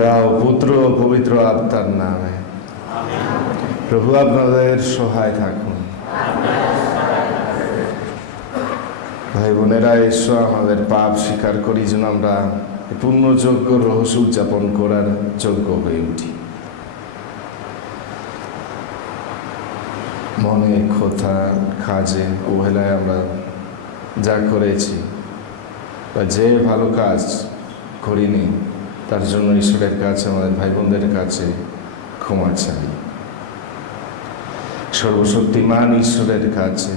পিতা ও পুত্র ও পবিত্র আত্মার নামে। প্রভু আপনাদের সহায় থাকুন। ভাই বোনেরা, এসো আমাদের পাপ স্বীকার করি যেন আমরা পূর্ণযোগ্য রহস্য উদযাপন করার যোগ্য হয়ে উঠি। মনে, কথা, কাজে, অবহেলায় আমরা যা করেছি বা যে ভালো কাজ করিনি তার জন্য ঈশ্বরের কাছে, আমাদের ভাই বোনদের কাছে ক্ষমা চাই। সর্বশক্তিমান ঈশ্বরের কাছে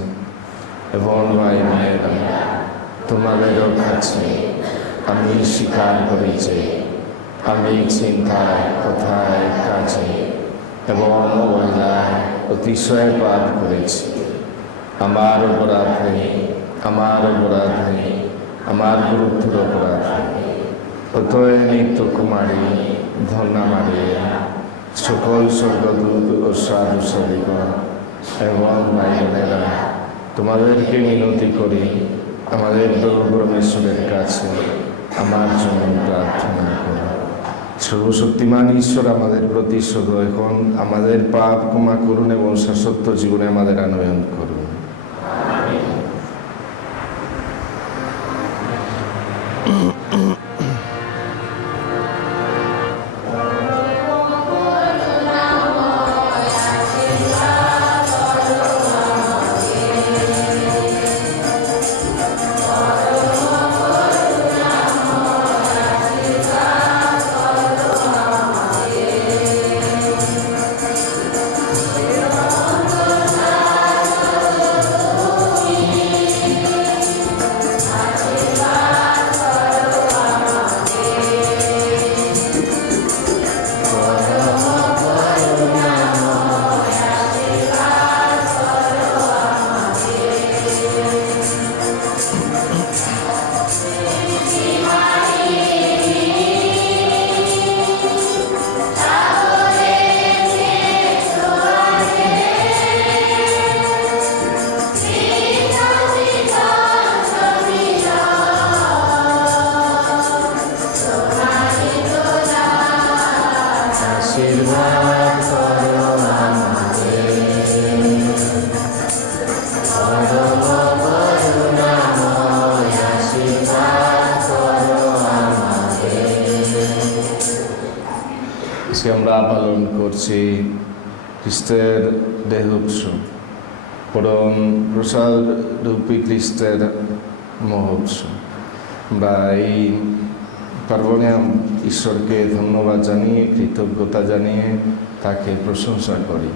এবং ভাই বোনেরা, তোমাদেরও কাছে আমি স্বীকার করি যে আমি চিন্তায়, কথায়, কাজে এবং অবহেলায় অতিশয় পাপ করেছি। আমার অপরাধে, আমার গুরুত্বের অপরাধে। অতএব নিত্য কুমারী, ধন্যা মারিয়া, সকল স্বর্গদূত ও সাধু সাধিগণ এবং ভাই বোনেরা, তোমাদেরকে মিনতি করি আমাদের প্রভু পরমেশ্বরের কাছে আমার জন্য প্রার্থনা করো। সর্বশক্তিমান ঈশ্বর আমাদের প্রতি সদয় এখন আমাদের পাপ ক্ষমা করুন এবং শাশ্বত জীবনে আমাদের আনয়ন করুন। আমরা পালন করছি খ্রিস্টের দেহ উৎসব, পরম প্রসাদ রূপী খ্রিস্টের মহোৎসব। আমরা এই পার্বণে ঈশ্বরকে ধন্যবাদ জানিয়ে, কৃতজ্ঞতা জানিয়ে তাকে প্রশংসা করি।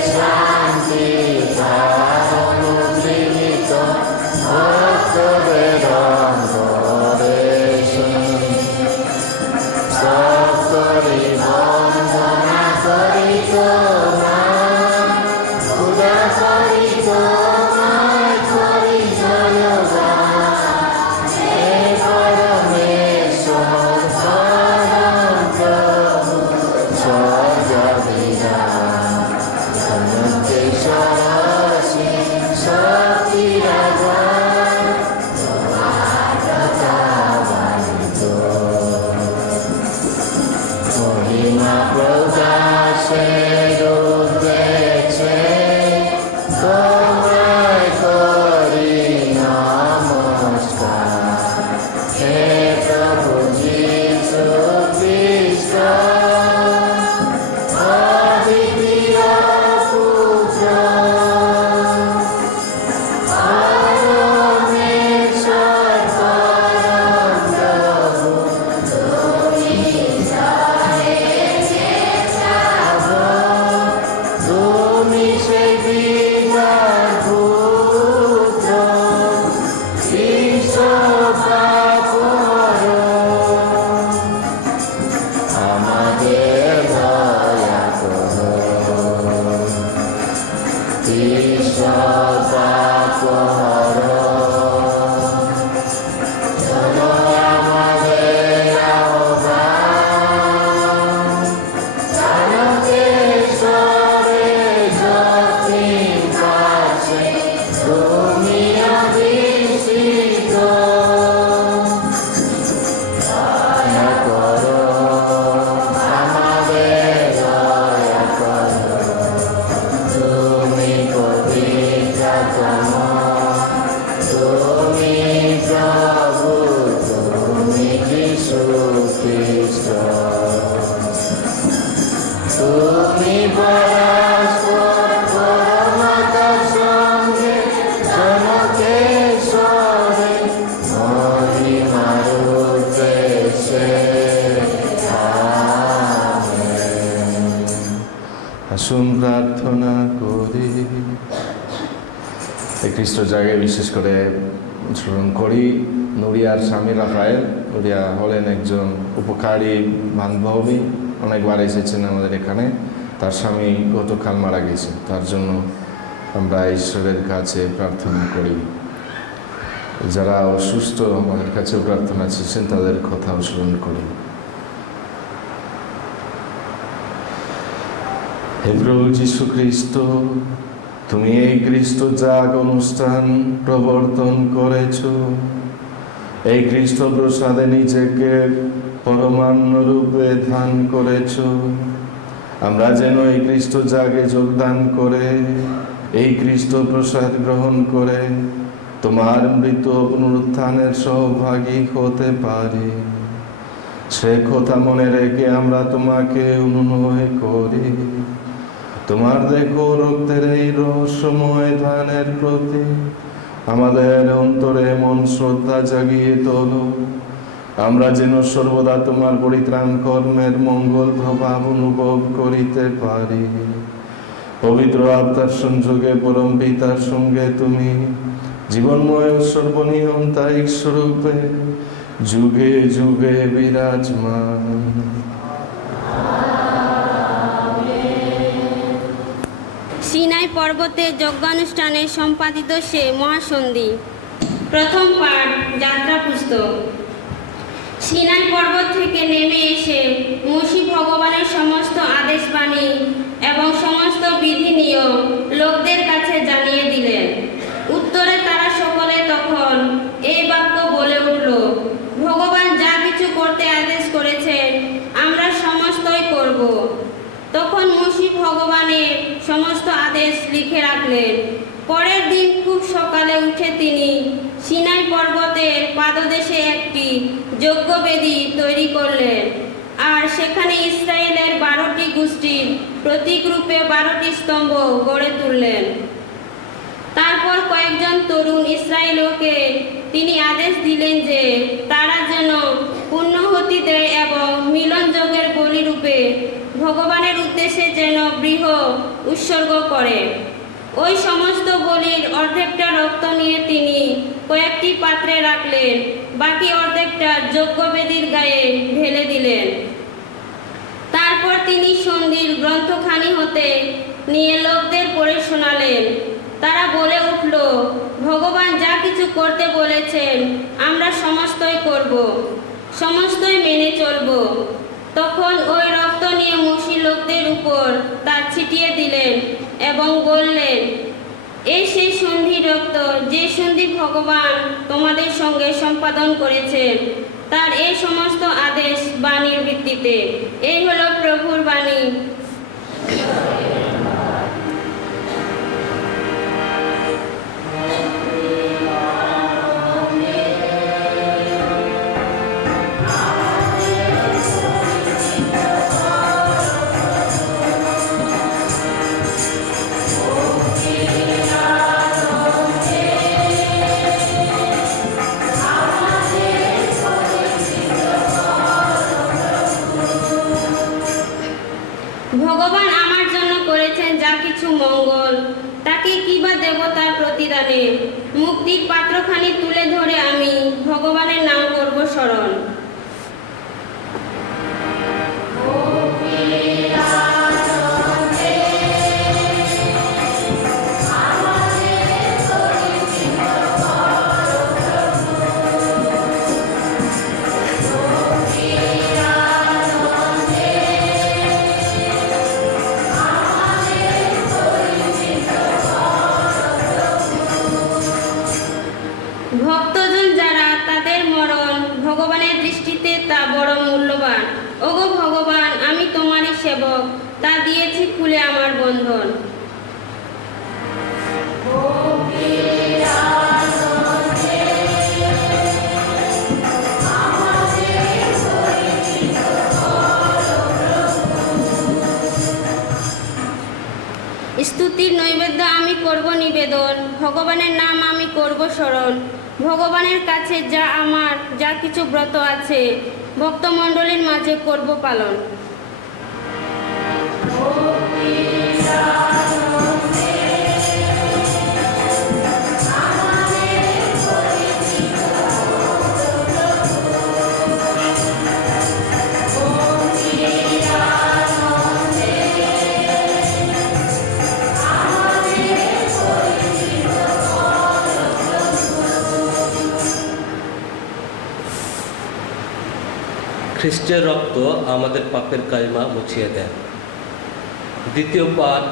শান্তি Kuri তুমি পরস্পর পরমাতার সঙ্গে জনকেশ্বরে মহিমার উদ্দেশ্যে। আমেন। আসুন প্রার্থনা করি। এই খ্রিস্ট জায়গায় বিশেষ করে স্মরণ করি নুরিয়ার স্বামী রাফায়েল। নুরিয়া হলেন একজন উপকারী বান্ধবী, অনেকবার এসেছেন আমাদের এখানে। তার স্বামী গতকাল মারা গেছে, তার জন্য আমরা ঈশ্বরের কাছে প্রার্থনা করি। যারা অসুস্থ আমাদের কাছে প্রার্থনা চেয়েছেন তাদের কথাও স্মরণ করি। হে প্রভু যীশু খ্রিস্ট, তুমি এই খ্রিস্ট জাগ অনুষ্ঠান প্রবর্তন করেছ। এই খ্রিস্ট প্রসাদে নিজেকে পরমান্ন রূপে ধান করেছ। আমরা যেন এই খ্রিস্ট জাগে যোগদান করে এই খ্রিস্ট প্রসাদ গ্রহণ করে তোমার মৃত পুনরুত্থানের সহভাগী হতে পারি। সে কথা মনে রেখে আমরা তোমাকে অনুনয় করি। তোমার দেখো রক্তের এই রহস্যময় দানের প্রতি আমাদের অন্তরে মন শ্রদ্ধা জাগিয়ে তোলো। আমরা যেন সর্বদা তোমার পরিত্রাণ কর্মের মঙ্গল প্রভাব অনুভব করিতে পারি। পবিত্র আত্মার সংযোগে পরম পিতার সঙ্গে তুমি জীবনময় সর্বনিয়ন্তায়িক স্বরূপে যুগে যুগে বিরাজমান। সিনাই পর্বতে যজ্ঞানুষ্ঠানে সম্পাদিত সে মহাসন্ধি। প্রথম পাঠ, যাত্রা পুস্তক। সিনাই পর্বত থেকে নেমে এসে মসি ভগবানের সমস্ত আদেশবাণী এবং সমস্ত বিধি নিয়ম লোকদের কাছে জানিয়ে দিলেন। উত্তরে তারা সকলে তখন এই বাক্য বলে উঠল, ভগবান যা কিছু করতে আদেশ করেছেন আমরা সমস্তই করব। তখন মসি ভগবানের সমস্ত আদেশ লিখে রাখলেন। পরের দিন খুব সকালে উঠে তিনি সিনাই পর্বতের পাদদেশে একটি যজ্ঞবেদী তৈরি করলেন, আর সেখানে ইসরায়েলের 12টি গোষ্ঠীর প্রতীক রূপে 12টি স্তম্ভ গড়ে তুললেন। তারপর কয়েকজন তরুণ ইসরায়েলকে তিনি আদেশ দিলেন যে তারা যেন পুণ্যাহুতি দেয় এবং মিলনযজ্ঞের বলি রূপে ভগবানের উদ্দেশ্যে যেন বৃহ উৎসর্গ করে। ওই সমস্ত বলির অর্ধেকটা রক্ত নিয়ে তিনি কয়েকটি পাত্রে রাখলেন, বাকি অর্ধেকটা যজ্ঞবেদীর গায়ে ঢেলে দিলেন। তারপর তিনি সন্ধির গ্রন্থখানি হতে নিয়ে লোকদের পড়ে শোনালেন। তারা বলে উঠল, ভগবান যা কিছু করতে বলেছেন আমরা সমস্তই করব, সমস্তই মেনে চলব। তখন ওই রক্ত নিয়ে মসি লোকদের উপর তা ছিটিয়ে দিলেন এবং বললেন, এই সেই সন্ধি রক্ত, যে সন্ধি ভগবান তোমাদের সঙ্গে সম্পাদন করেছেন তার এই সমস্ত আদেশ বাণীর ভিত্তিতে। এই হলো প্রভুর বাণী। ভগবান আমার জন্য করেছেন যা কিছু মঙ্গল, তাকে কি বা দেব তার প্রতিদানে। মুক্তির পাত্রখানি তুলে ধরে আমি ভগবানের নাম করব স্মরণ। ভক্তজন যারা, তাদের মরণ ভগবানের দৃষ্টিতে তা বড় মূল্যবান। ওগো ভগবান, আমি তোমারই সেবক, তা দিয়েছি খুলে আমার বন্ধন। স্তুতির নৈবেদ্য আমি করব নিবেদন, ভগবানের নাম আমি করব স্মরণ। ভগবানের কাছে আমার যা কিছু ব্রত আছে, ভক্তমণ্ডলীর মাঝে করব পালন। খ্রিস্টের রক্ত আমাদের পাপের কালিমা মুছিয়ে দেয়। দ্বিতীয় পাঠ,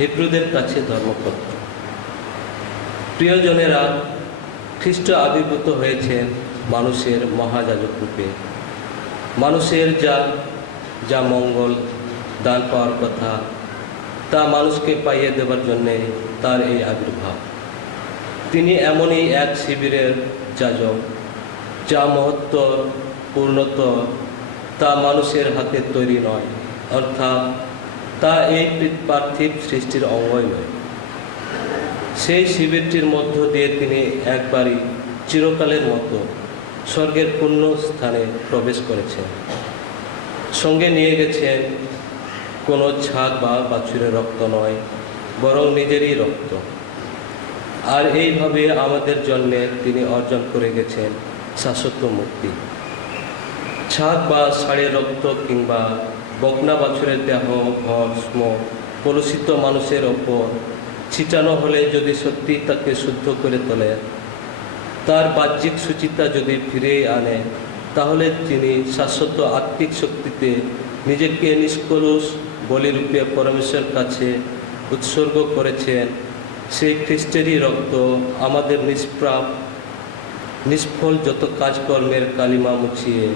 হিব্রুদের কাছে ধর্মপত্র। প্রিয়জনেরা, খ্রিস্ট আবির্ভূত হয়েছেন মানুষের মহাযাজক রূপে। মানুষের যা মঙ্গল দান পাওয়ার কথা, তা মানুষকে পাইয়ে দেবার জন্যে তার এই আবির্ভাব। তিনি এমনই এক শিবিরের যাজক, যা মহত্ব পূর্ণত তা মানুষের হাতে তৈরি নয়, অর্থাৎ তা এই পার্থিব সৃষ্টির অঙ্গই নয়। সেই শিবিরটির মধ্য দিয়ে তিনি একবারই চিরকালের মতো স্বর্গের পূর্ণ স্থানে প্রবেশ করেছেন। সঙ্গে নিয়ে গেছেন কোনো ছাগ বা বাছুরের রক্ত নয়, বরং নিজেরই রক্ত। আর এইভাবে আমাদের জন্যে তিনি অর্জন করে গেছেন শাশ্বত মুক্তি। ছাগ বা ষাঁড়ের রক্ত কিংবা বকনা বাছুরের দেহ ভস্ম কলুষিত মানুষের ওপর ছিটানো হলে যদি সত্যি তাকে শুদ্ধ করে তোলে, তার বাহ্যিক সুচিতা যদি ফিরে আনে, তাহলে তিনি শাশ্বত আত্মিক শক্তিতে নিজেকে নিষ্কলুষ বলিরূপে পরমেশ্বর কাছে উৎসর্গ করেছেন। সেই খ্রিস্টেরই রক্ত আমাদের নিষ্ফল যত কাজকর্মের কালিমা মুছিয়ে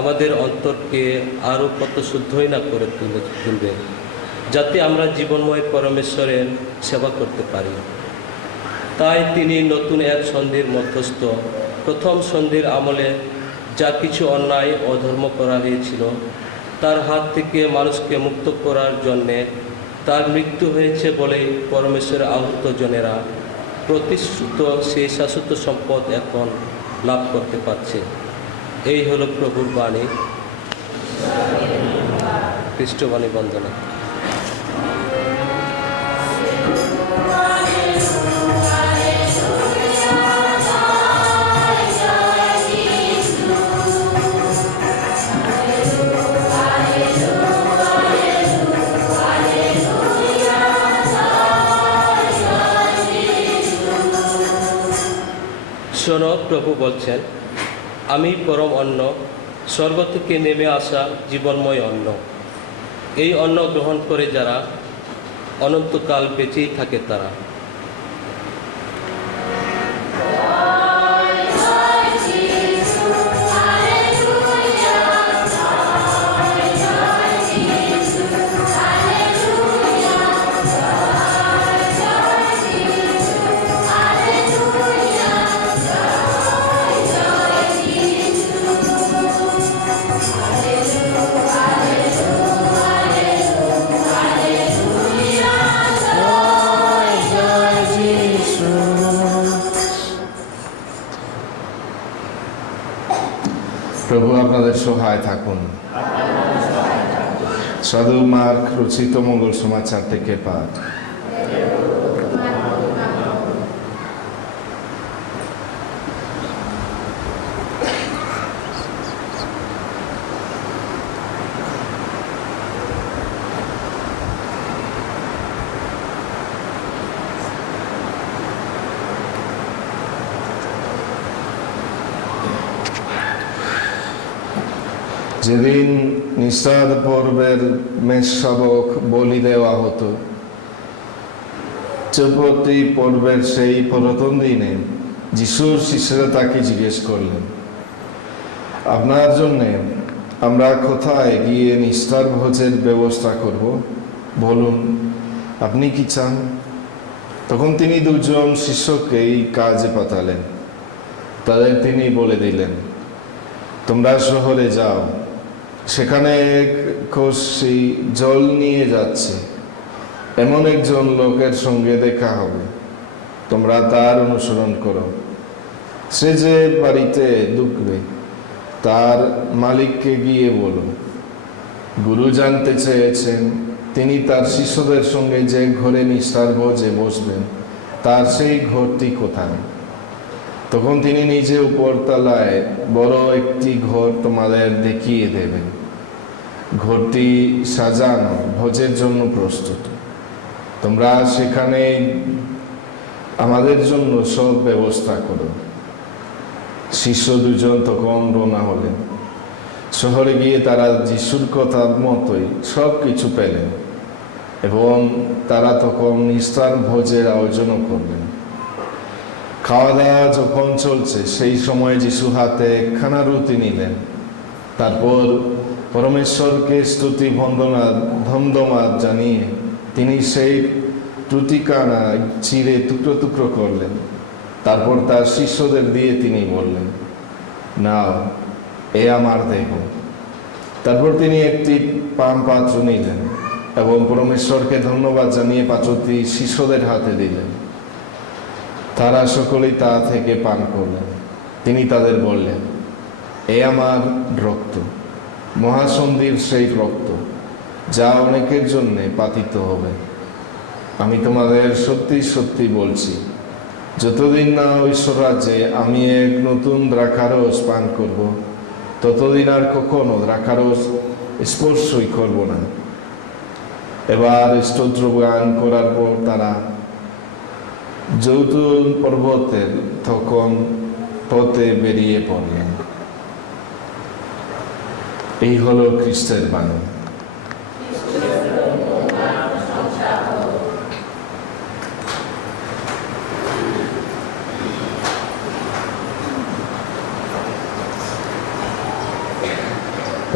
আমাদের অন্তরকে আরও কত শুদ্ধই না করে তুলবে, যাতে আমরা জীবনময় পরমেশ্বরের সেবা করতে পারি। তাই তিনি নতুন এক সন্ধির মধ্যস্থ। প্রথম সন্ধির আমলে যা কিছু অন্যায় ও অধর্ম করা হয়েছিল, তার হাত থেকে মানুষকে মুক্ত করার জন্যে তার মৃত্যু হয়েছে বলেই পরমেশ্বরের আহত জনেরা প্রতিশ্রুত সেই শাশ্বত সম্পদ এখন লাভ করতে পারছে। এই হলো প্রভুর বাণী। খ্রিস্টবাণী বন্দনা। শোনো, প্রভু বলছেন, আমি পরম অন্ন, স্বর্গ থেকে নেমে আসা জীবনময় অন্ন। এই অন্ন গ্রহণ করে যারা অনন্তকাল বেঁচেই থাকে তারা। প্রভু আপনাদের সহায় থাকুন। সাধু মার্ক রচিত মঙ্গল সমাচার থেকে পাঠ। যেদিন নিষাদ পর্বের মেষশাবক বলি দেওয়া হতো, চৌপতি পর্বের সেই প্রথম দিনে যিশুর শিষ্যরা তাকে জিজ্ঞেস করলেন, আপনার জন্যে আমরা কোথায় গিয়ে নিষ্ঠার ভোজের ব্যবস্থা করব? বলুন, আপনি কি চান? তখন তিনি দুজন শিষ্যকে এই কাজে পাঠালেন। তাদের তিনি বলে দিলেন, তোমরা শহরে যাও, সেখানে এক কলসি জল নিয়ে যাচ্ছে, এমন একজন লোকের সঙ্গে দেখা হবে, তোমরা তার অনুসরণ করো। সে যে বাড়িতে ঢুকবে তার মালিককে গিয়ে বলো, গুরু জানতে চেয়েছেন তিনি তার শিষ্যদের সঙ্গে যে ঘরে মিষ্টার ভোজে বসবেন তার সেই ঘরটি কোথায়। তখন তিনি নিজে উপরতলায় বড় একটি ঘর তোমাদের দেখিয়ে দেবেন। ঘরটি সাজানো, ভোজের জন্য প্রস্তুত। তোমরা সেখানে আমাদের জন্য সব ব্যবস্থা করো। শিষ্য দুজন তখন রওনা হলেন। শহরে গিয়ে তারা যিশুর কথার মতোই সব কিছু পেলেন এবং তারা তখন মিষ্টার ভোজের আয়োজনও করলেন। খাওয়া দাওয়া যখন চলছে সেই সময় যিশু হাতে একখানা রুটি নিলেন, তারপর পরমেশ্বরকে স্তুতি ধন্যবাদ জানিয়ে তিনি সেই রুটিখানা চিড়ে টুকরো টুকরো করলেন। তারপর তার শিষ্যদের দিয়ে তিনি বললেন, নাও, এ আমার দেহ। তারপর তিনি একটি পান পাত্র নিলেন এবং পরমেশ্বরকে ধন্যবাদ জানিয়ে পাত্রটি শিষ্যদের হাতে দিলেন। তারা সকলেই তা থেকে পান করলেন। তিনি তাদের বললেন, এ আমার রক্ত, মহাসন্ধির সেই রক্ত, যা অনেকের জন্য পাতিত হবে। আমি তোমাদের সত্যি সত্যি বলছি, যতদিন না ঈশ্বর রাজ্যে আমি এক নতুন দ্রাক্ষারস পান করব, ততদিন আর কখনো দ্রাক্ষারস স্পর্শই করব না। এবার স্তোত্র গান করার পর তারা জৈতুন পর্বতের তখন পথে বেরিয়ে পড়লেন। এই হলো খ্রিস্টের বাণী।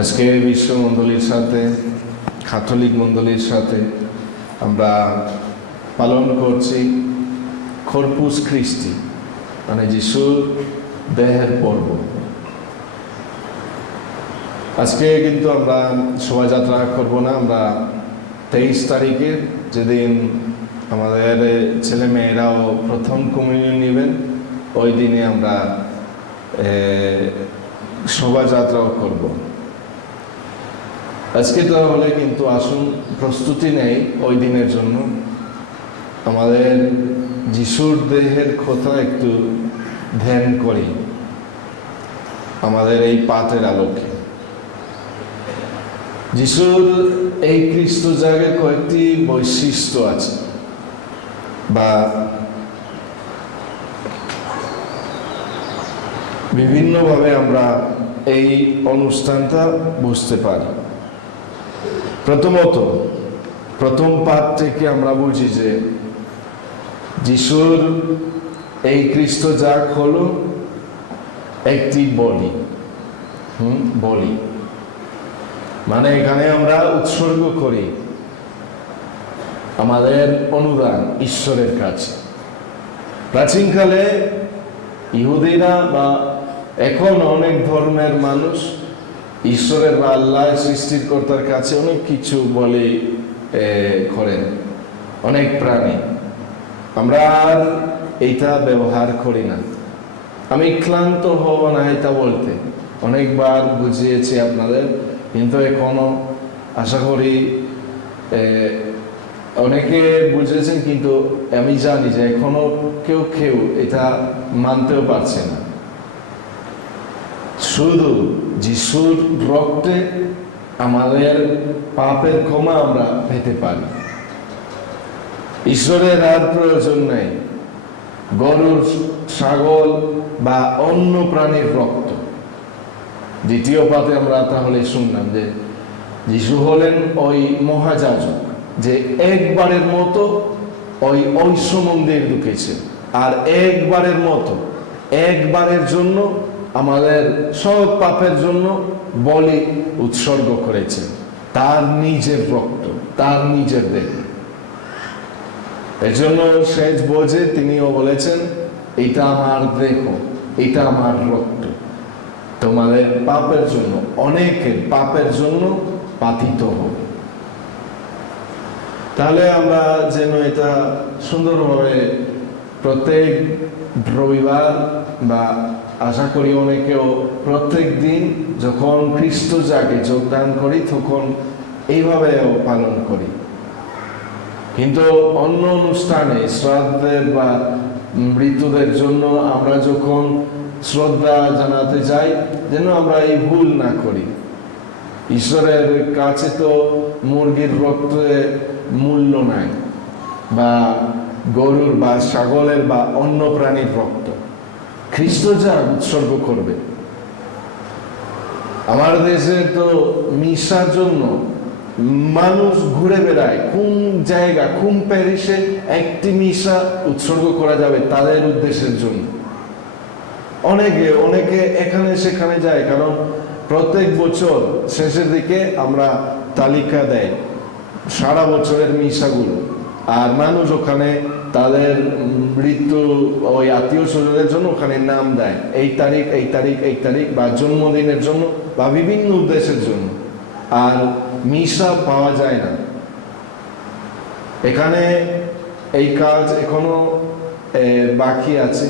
আজকে বিশ্বমণ্ডলীর সাথে, ক্যাথলিক মণ্ডলীর সাথে আমরা পালন করছি কর্পুস খ্রিস্টি, মানে যিশুর দেহের পর্ব। আজকে কিন্তু আমরা শোভাযাত্রা করব না। আমরা 23 তারিখে, যেদিন আমাদের ছেলে মেয়েরাও প্রথম কমিউনিয়ন নেবেন, ওই দিনে আমরা শোভাযাত্রাও করব। আজকে তাহলে কিন্তু আসুন প্রস্তুতি নেই ওই দিনের জন্য। আমাদের যিশুর দেহের কথা একটু ধ্যান করি আমাদের এই পাঠের আলোকে। যিশুর এই খ্রিস্ট জায়গায় কয়েকটি বৈশিষ্ট্য আছে, বা বিভিন্নভাবে আমরা এই অনুষ্ঠানটা বুঝতে পারি। প্রথমত, প্রথম পাঠ থেকে আমরা বুঝি যে যিশুর এই খ্রিস্ট জাগ হলো একটি বলি। বলি মানে এখানে আমরা উৎসর্গ করি আমাদের অনুদান ঈশ্বরের কাছে। প্রাচীনকালে ইহুদিরা বা এখন অনেক ধর্মের মানুষ ঈশ্বরের বা আল্লাহ সৃষ্টিকর্তার কাছে অনেক কিছু বলি করেন, অনেক প্রাণী। আমরা আর এইটা ব্যবহার করি না। আমি ক্লান্ত হব না এটা বলতে অনেকবার বুঝিয়েছি আপনাদের, কিন্তু এখনো আশা করি অনেকে বুঝেছেন, কিন্তু আমি জানি যে এখনো কেউ এটা মানতেও পারছে না। শুধু যিশুর রক্তে আমাদের পাপের ক্ষমা আমরা পেতে পারি। ঈশ্বরের আর প্রয়োজন নেই গরুর, ছাগল বা অন্য প্রাণীর রক্ত। দ্বিতীয় পাঠে আমরা তাহলে শুনলাম যে যিশু হলেন ওই মহাযাজক যে একবারের মতো ওই সমুদ্রে ঢুকেছে, আর একবারের মতো একবারের জন্য আমাদের সব পাপের জন্য বলি উৎসর্গ করেছেন, তার নিজের রক্ত, তার নিজের দেহ। এর জন্য শেষ বোঝে তিনিও বলেছেন, এটা আমার দেহ, এটা আমার রক্ত, তোমাদের পাপের জন্য, অনেকের পাপের জন্য পাতিত হবে। তাহলে আমরা যেন এটা সুন্দরভাবে প্রত্যেক রবিবার বা আশা করি অনেকেও প্রত্যেক দিন যখন খ্রিস্ট জাগে যোগদান করি তখন এইভাবেও পালন করি। কিন্তু অন্য অনুষ্ঠানে শ্রাদ্ধের বা মৃত্যুদের জন্য আমরা যখন শ্রদ্ধা জানাতে যাই যেন আমরা এই ভুল না করি। ঈশ্বরের কাছে তো মুরগির রক্তের মূল্য নাই, বা গরুর বা ছাগলের বা অন্য প্রাণীর রক্ত। খ্রিস্ট যা উৎসর্গ করবে। আমার দেশে তো মিশার জন্য মানুষ ঘুরে বেড়ায়, কোন জায়গা কোন প্যারিসে একটি মিশা উৎসর্গ করা যাবে তাদের উদ্দেশ্যের জন্য। অনেকে এখানে সেখানে যায়, কারণ প্রত্যেক বছর শেষের দিকে আমরা তালিকা দেয় সারা বছরের মিশাগুলো, আর মানুষ ওখানে তাদের মৃত্যু ওই আত্মীয় স্বজনের জন্য ওখানে নাম দেয়, এই তারিখ এই তারিখ এই তারিখ, বা জন্মদিনের জন্য বা বিভিন্ন উদ্দেশ্যের জন্য। আর মিশা পাওয়া যায় না এখানে। এই কাজ এখনো বাকি আছে,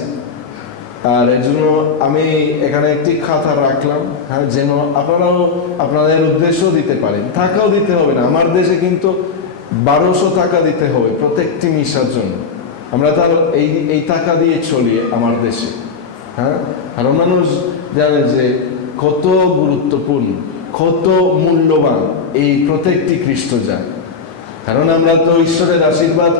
আর এর জন্য আমি এখানে একটি খাতা রাখলাম, হ্যাঁ, যেন আপনারাও আপনাদের উদ্দেশ্য দিতে পারেন। টাকাও দিতে হবে না, আমার দেশে কিন্তু 1200 টাকা দিতে হবে প্রত্যেকটি মিশার জন্য। আমরা তার এই টাকা দিয়ে চলি আমার দেশে, হ্যাঁ। আর মানুষ জানে যে কত গুরুত্বপূর্ণ, কত মূল্যবান এই প্রত্যেকটি খ্রিস্ট যায়। কারণ আমরা তো ঈশ্বরের আশীর্বাদ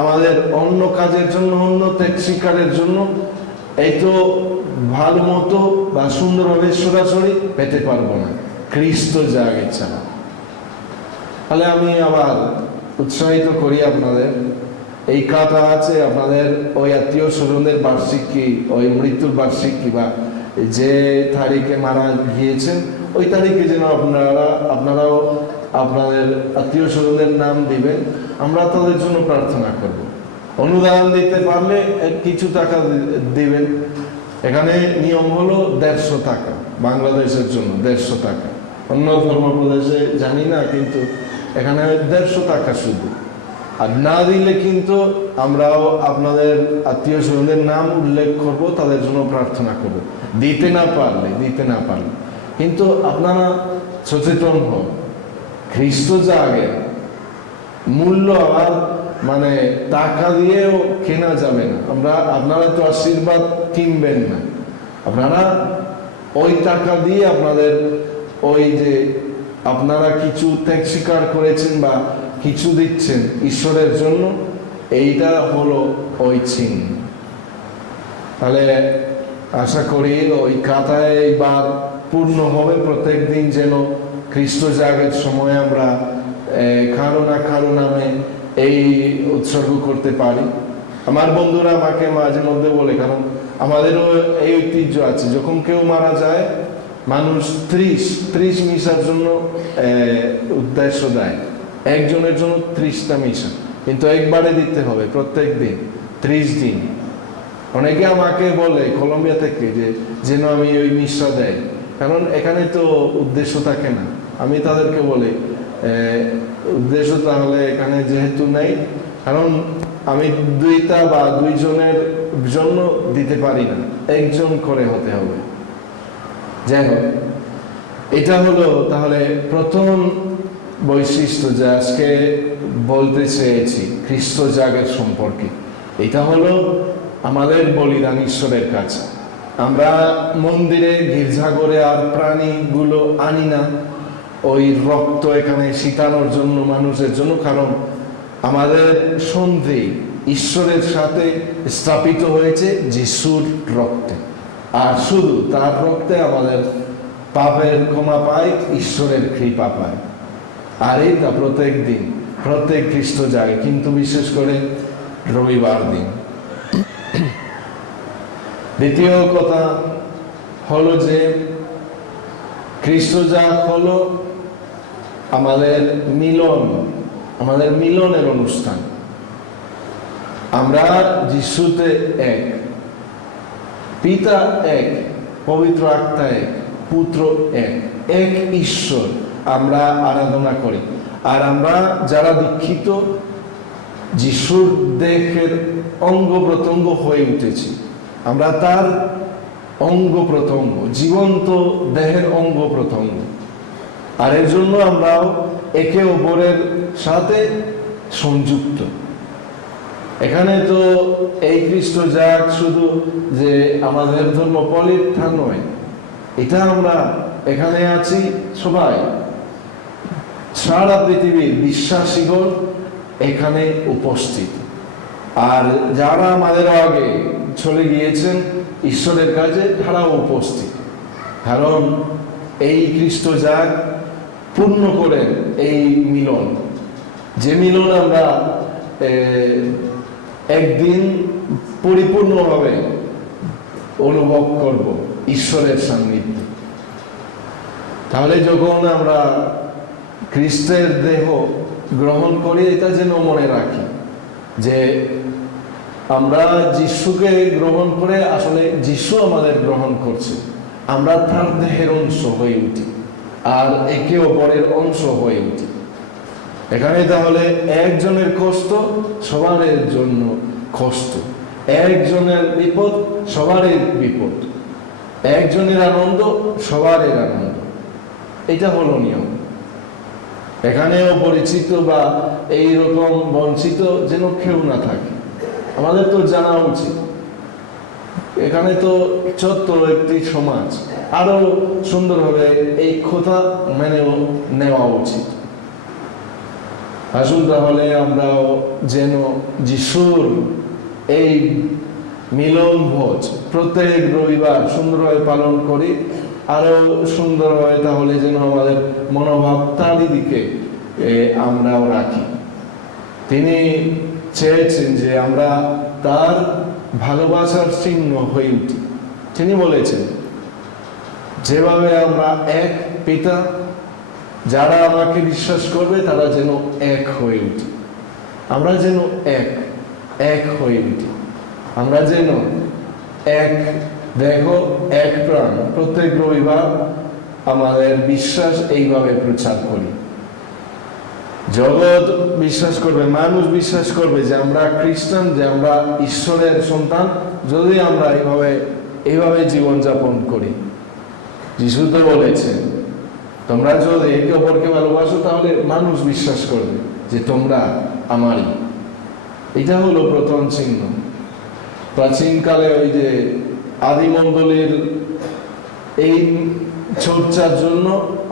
আমাদের অন্য কাজের জন্য, অন্য ত্যাগ স্বীকারের জন্য এই তো ভালো মতো বা সুন্দরভাবে সরাসরি পেতে পারবো না, খ্রিস্ট জাগে ছাড়া। তাহলে আমি আবার উৎসাহিত করি আপনাদের, এই কাটা আছে আপনাদের ওই আত্মীয় স্বজনদের বার্ষিকী, ওই মৃত্যুর বার্ষিকী বা যে তারিখে মারা গিয়েছেন ওই তারিখে যেন আপনারাও আপনাদের আত্মীয় স্বজনদের নাম দিবেন। আমরা তাদের জন্য প্রার্থনা করব। অনুদান দিতে পারলে কিছু টাকা দিবেন। এখানে নিয়ম হলো 150 টাকা, বাংলাদেশের জন্য 150 টাকা। অন্য ধর্মপ্রদেশে জানি না, কিন্তু এখানে 150 টাকা শুধু। আর না দিলে কিন্তু আমরাও আপনাদের আত্মীয় স্বজনদের নাম উল্লেখ করব, তাদের জন্য প্রার্থনা করব। দিতে না পারলে কিন্তু আপনারা সচেতন হন, খ্রিস্ট জাগে। মূল্য আবার মানে টাকা দিয়েও কেনা যাবে না। আপনারা তো আশীর্বাদ কিনবেন না, আপনারা ওই টাকা দিয়ে আপনাদের ওই যে আপনারা কিছু ত্যাগ স্বীকার করেছেন বা কিছু দিচ্ছেন ঈশ্বরের জন্য, এইটা হলো ওই চিহ্ন। তাহলে আশা করি ওই খাতায় এইবার পূর্ণ হবে প্রত্যেক দিন, যেন খ্রিস্ট জাগের সময় আমরা কারো না কারো নামে এই উৎসর্গ করতে পারি। আমার বন্ধুরা আমাকে মাঝে মধ্যে বলে, কারণ আমাদেরও এই ঐতিহ্য আছে, যখন কেউ মারা যায় মানুষ 30 মিশার জন্য উদ্দেশ্য দেয়, একজনের জন্য 30টা মিশা, কিন্তু একবারে দিতে হবে প্রত্যেক দিন 30 দিন। অনেকে আমাকে বলে কলম্বিয়া থেকে যে যেন আমি ওই মিশা দেয়, কারণ এখানে তো উদ্দেশ্য থাকে না। আমি তাদেরকে বলি উদ্দেশ্য তাহলে এখানে যেহেতু নেই, কারণ আমি 2টা বা 2 জনের জন্য দিতে পারি না, একজন করে হতে হবে। যাই হোক, এটা হলো তাহলে প্রথম বৈশিষ্ট্য যা আজকে বলতে চেয়েছি খ্রিস্ট জাগের সম্পর্কে। এটা হলো আমাদের বলিদান ঈশ্বরের কাছে। আমরা মন্দিরে গির্জাঘরে আর প্রাণীগুলো আনি না ওই রক্ত এখানে ছিটানোর জন্য, মানুষের জন্য, কারণ আমাদের সন্ধি ঈশ্বরের সাথে স্থাপিত হয়েছে যিশুর রক্তে। আর শুধু তার রক্তে আমাদের পাপের ক্ষমা পায়, ঈশ্বরের কৃপা পায়। আর এইটা প্রত্যেক দিন প্রত্যেক খ্রিস্ট জাগে, কিন্তু বিশেষ করে রবিবার দিন। দ্বিতীয় কথা হলো যে খ্রিস্ট জাগ হলো আমাদের মিলনের অনুষ্ঠান। আমরা যিশুতে এক, পিতা এক, পবিত্র আত্মা এক, পুত্র এক, এক ঈশ্বর আমরা আরাধনা করি। আর আমরা যারা দীক্ষিত, যিশুর দেহের অঙ্গ প্রত্যঙ্গ হয়ে উঠেছি। আমরা তার অঙ্গ প্রত্যঙ্গ, জীবন্ত দেহের অঙ্গ প্রত্যঙ্গ। আর এর জন্য আমরাও একে অপরের সাথে সংযুক্ত। এখানে তো এই খ্রিস্ট জাগ শুধু যে আমাদের ধর্ম পলিট তা নয়, এটা আমরা এখানে আছি সবাই, সারা পৃথিবীর বিশ্বাসীগণ এখানে উপস্থিত। আর যারা আমাদের আগে চলে গিয়েছেন ঈশ্বরের কাছে, তারাও উপস্থিত। কারণ এই খ্রিস্ট জাগ পূর্ণ করেন এই মিলন, যে মিলন আমরা একদিন পরিপূর্ণভাবে অনুভব করব ঈশ্বরের সান্নিধ্যে। তাহলে যখন আমরা খ্রিস্টের দেহ গ্রহণ করি, এটা যেন মনে রাখি যে আমরা যিশুকে গ্রহণ করে আসলে যিশু আমাদের গ্রহণ করছে। আমরা তার দেহের অংশ হয়ে উঠি আর একে অপরের অংশ হয়ে উঠি। এখানে তাহলে একজনের কষ্ট সবারের জন্য কষ্ট, একজনের বিপদ সবারই বিপদ, একজনের আনন্দ সবারই আনন্দ। এটা হলো নিয়ম। এখানেও পরিচিত বা এইরকম বঞ্চিত যেন কেউ না থাকে, আমাদের তো জানা উচিত। এখানে তো ছোট্ট একটি সমাজ, আরো সুন্দরভাবে এই কথা মেনেও নেওয়া উচিত। আসুন তাহলে আমরাও যেন যিশুর এই মিলন ভোজ প্রত্যেক রবিবার সুন্দরভাবে পালন করি, আরো সুন্দরভাবে তাহলে যেন আমাদের মনোভাব তার দিকে আমরাও রাখি। তিনি চেয়েছেন যে আমরা তার ভালোবাসার চিহ্ন হয়ে উঠি। তিনি বলেছেন, যেভাবে আমরা এক পিতা, যারা আমাকে বিশ্বাস করবে তারা যেন এক হয়ে উঠি। আমরা যেন এক হয়ে উঠি। আমরা যেন এক দেহ এক প্রাণ প্রত্যেক রবিবার আমাদের বিশ্বাস এইভাবে প্রচার করি। জগৎ বিশ্বাস করবে, মানুষ বিশ্বাস করবে যে আমরা খ্রিস্টান, যে আমরা ঈশ্বরের সন্তান, যদি আমরা এইভাবে জীবনযাপন করি। যিশু তো বলেছেন, তোমরা যদি একে অপরকে ভালোবাসো তাহলে মানুষ বিশ্বাস করবে যে তোমরা আমারই। এটা হলো প্রথম চিহ্ন। প্রাচীনকালে ওই যে আদিমণ্ডলীর এই চর্চার জন্য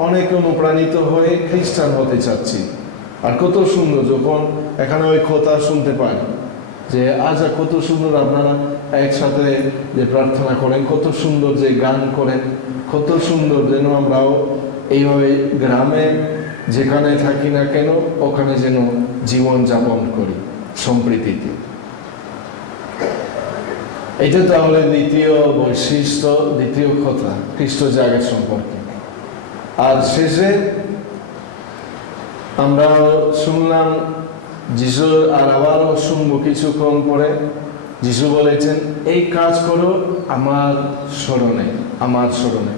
অনেকে অনুপ্রাণিত হয়ে খ্রিস্টান হতে চাচ্ছি। আর কত সুন্দর যখন এখানে ওই কথা শুনতে পাই যে আচ্ছা কত সুন্দর আপনারা একসাথে যে প্রার্থনা করেন, কত সুন্দর যে গান করেন, কত সুন্দর যেন আমরাও এইভাবে গ্রামে যেখানে থাকি না কেন ওখানে যেন জীবন যাপন করি সম্প্রীতিতে। এটা তাহলে দ্বিতীয় বৈশিষ্ট্য, দ্বিতীয় কথা খ্রিস্ট জাগের সম্পর্কে। আর শেষে আমরা শুনলাম যিশু, আর আবারও শুনবো কিছুক্ষণ পরে, যিশু বলেছেন এই কাজ করো আমার স্মরণে, আমার স্মরণে।